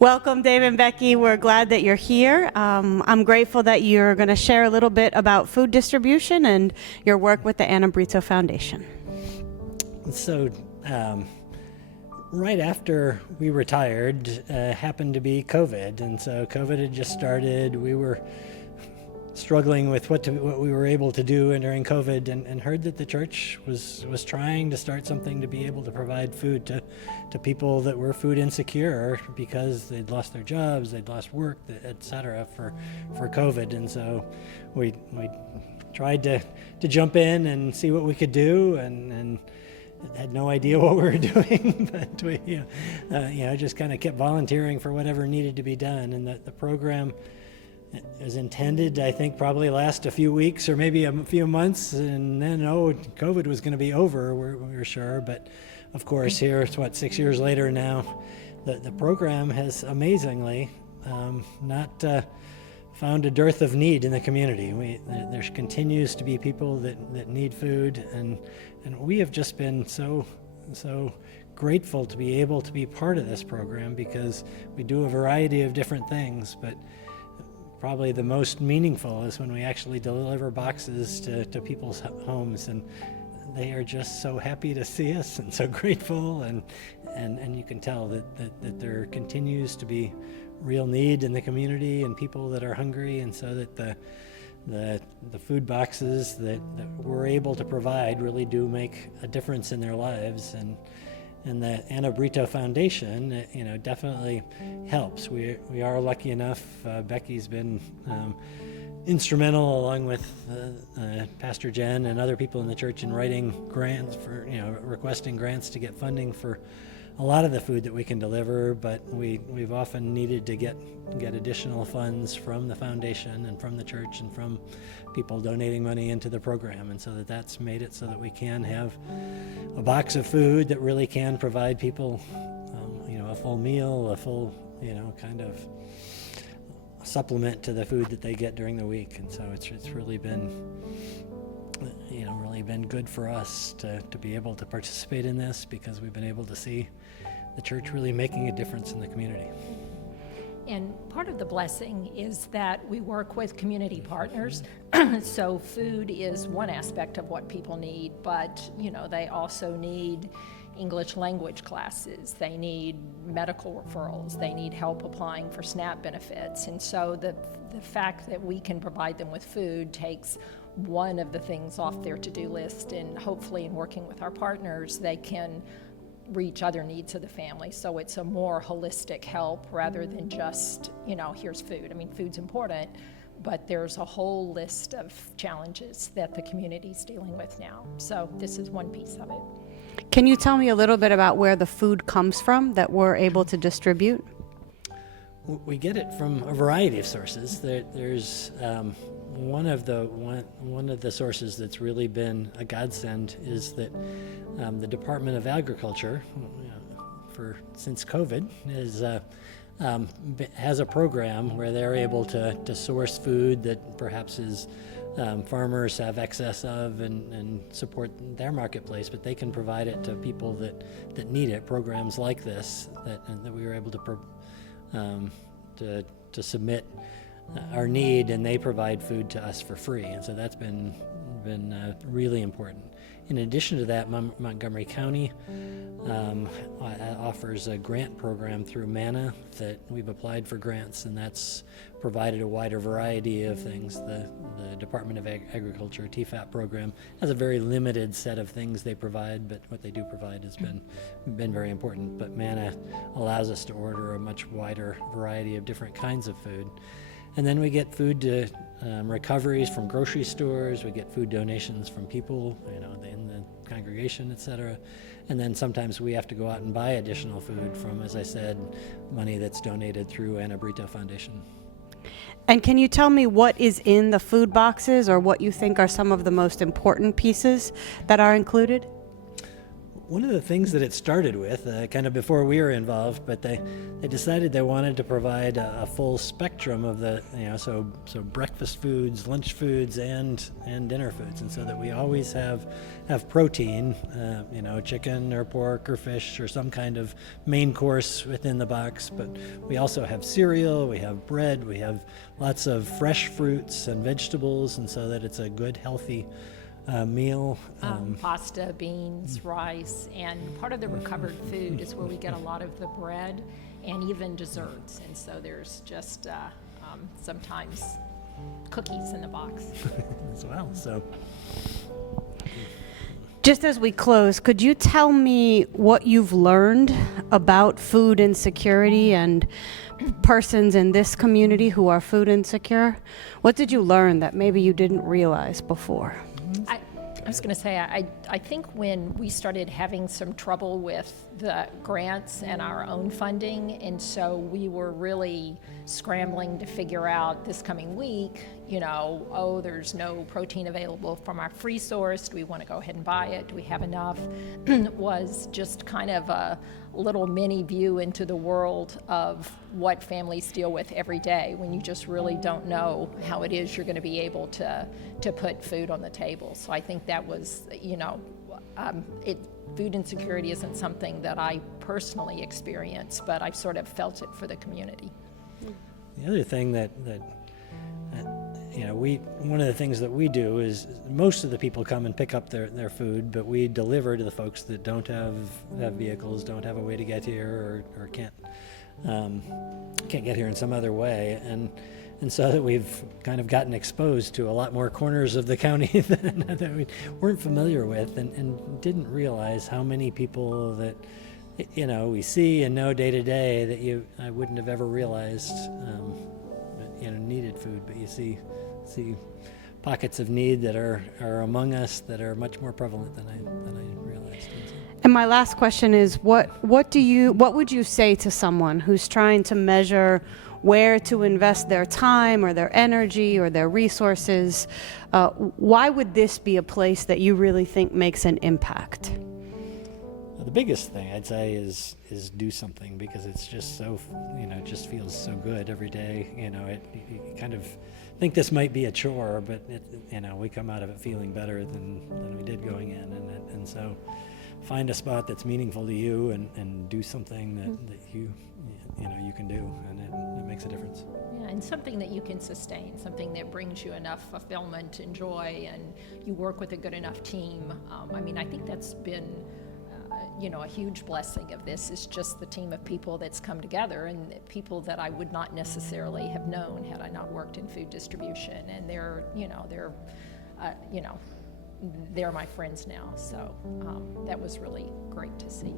Welcome, Dave and Becky. We're glad that you're here. I'm grateful that you're going to share a little bit about food distribution and your work with the Anna Brito Foundation. So, right after we retired, happened to be COVID, and so COVID had just started. We were struggling with what we were able to do during COVID, and heard that the church was trying to start something to be able to provide food to people that were food insecure because they'd lost their jobs, they'd lost work, etc. for COVID. And so we tried to jump in and see what we could do, and had no idea what we were doing, but we just kind of kept volunteering for whatever needed to be done. And the program is intended, I think, probably last a few weeks or maybe a few months, and then COVID was going to be over, we were sure. But of course, here it's 6 years later now. The program has amazingly not found a dearth of need in the community. There continues to be people that need food, and we have just been so grateful to be able to be part of this program, because we do a variety of different things, but probably the most meaningful is when we actually deliver boxes to people's homes, and they are just so happy to see us and so grateful, and you can tell that there continues to be real need in the community and people that are hungry, and so that the food boxes that we're able to provide really do make a difference in their lives. And the Anna Brito Foundation, definitely helps. We are lucky enough. Becky's been instrumental, along with Pastor Jen and other people in the church, in writing grants requesting grants to get funding for a lot of the food that we can deliver. But we've often needed to get additional funds from the foundation and from the church and from people donating money into the program, and so that's made it so that we can have a box of food that really can provide people a full meal, a full kind of supplement to the food that they get during the week. And so it's really been good for us to be able to participate in this, because we've been able to see the church really making a difference in the community. And part of the blessing is that we work with community partners. So food is one aspect of what people need, but they also need English language classes, they need medical referrals, they need help applying for SNAP benefits. And so the fact that we can provide them with food takes one of the things off their to-do list, and hopefully in working with our partners, they can reach other needs of the family. So it's a more holistic help rather than just, here's food. I mean, food's important, but there's a whole list of challenges that the community's dealing with now. So this is one piece of it. Can you tell me a little bit about where the food comes from that we're able to distribute? We get it from a variety of sources. There's one of the sources that's really been a godsend is that the Department of Agriculture, since COVID, has a program where they're able to source food that perhaps farmers have excess of and support their marketplace, but they can provide it to people that need it. Programs like this that we were able to submit our need, and they provide food to us for free, and so that's been really important. In addition to that, Montgomery County offers a grant program through MANA that we've applied for grants, and that's provided a wider variety of things. The Department of Agriculture TFAP program has a very limited set of things they provide, but what they do provide has been very important. But MANA allows us to order a much wider variety of different kinds of food. And then we get food recoveries from grocery stores. We get food donations from people, in the congregation, etc. And then sometimes we have to go out and buy additional food from, as I said, money that's donated through Anna Brito Foundation. And can you tell me what is in the food boxes, or what you think are some of the most important pieces that are included? one of the things that it started with, kind of before we were involved, but they decided they wanted to provide a full spectrum of the, so breakfast foods, lunch foods, and dinner foods, and so that we always have protein, chicken or pork or fish or some kind of main course within the box, but we also have cereal, we have bread, we have lots of fresh fruits and vegetables, and so that it's a good, healthy meal. Pasta, beans, rice, and part of the recovered food is where we get a lot of the bread and even desserts. And so there's just sometimes cookies in the box. As well. So, Just as we close, could you tell me what you've learned about food insecurity and persons in this community who are food insecure? What did you learn that maybe you didn't realize before? I was going to say, I think when we started having some trouble with the grants and our own funding, and so we were really scrambling to figure out this coming week, there's no protein available from our free source. Do we want to go ahead and buy it? Do we have enough? Was just kind of a little mini view into the world of what families deal with every day when you just really don't know how it is you're going to be able to put food on the table. So I think that was, food insecurity isn't something that I personally experience, but I've sort of felt it for the community. the other thing that one of the things that we do is most of the people come and pick up their food, but we deliver to the folks that don't have vehicles, don't have a way to get here, or can't get here in some other way, and so that we've kind of gotten exposed to a lot more corners of the county that we weren't familiar with, and didn't realize how many people that we see and know day to day that I wouldn't have ever realized needed food, but you see pockets of need that are among us that are much more prevalent than I realized. And my last question is, what would you say to someone who's trying to measure where to invest their time or their energy or their resources? Why would this be a place that you really think makes an impact? The biggest thing I'd say is do something, because it's just so, it just feels so good every day. You kind of think this might be a chore, but we come out of it feeling better than we did going in, and so find a spot that's meaningful to you and do something that you can do, and it makes a difference. Yeah, and something that you can sustain, something that brings you enough fulfillment and joy, and you work with a good enough team. I think that's been a huge blessing of this, is just the team of people that's come together, and people that I would not necessarily have known had I not worked in food distribution, and they're my friends now, so that was really great to see.